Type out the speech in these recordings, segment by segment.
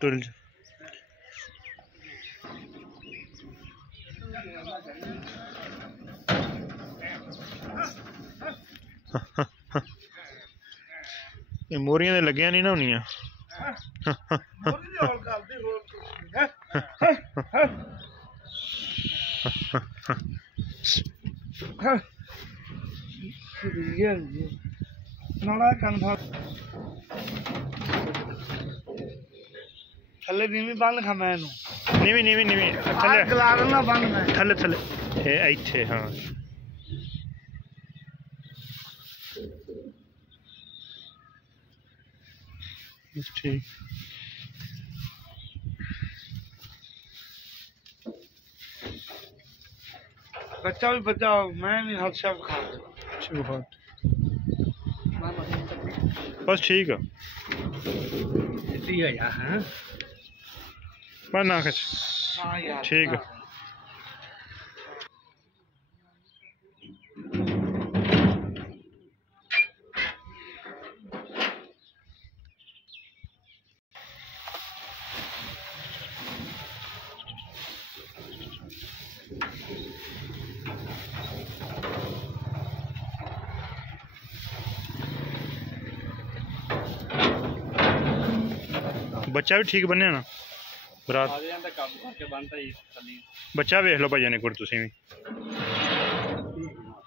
Tool मोरियां दे लग्गियां नहीं ना होनियां। थले नीवी बंद खा मैं नीवी नीवी नीवी थले गला ना बंद मैं थले थले ए इथे हाँ ठीक बच्चा भी बचाओ मैं भी हाथ सब खा बस ठीक है यार हाँ बस ना खच ठीक है। बच्चा भी ठीक बनया ना बरात बच्चा वेख लो भाई ने कुछ तुम भी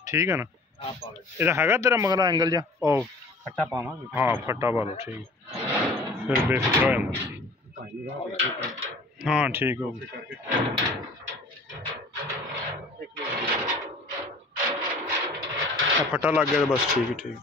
ठीक है ना ਇਹਦਾ ਹੈਗਾ तेरा मगला एंगल जा ओ फट्टा पावांगे हाँ फट्टा पा लो ठीक फिर बेफिक्र हो जाता हाँ ठीक हो फट्टा लग गया तो बस ठीक है ठीक।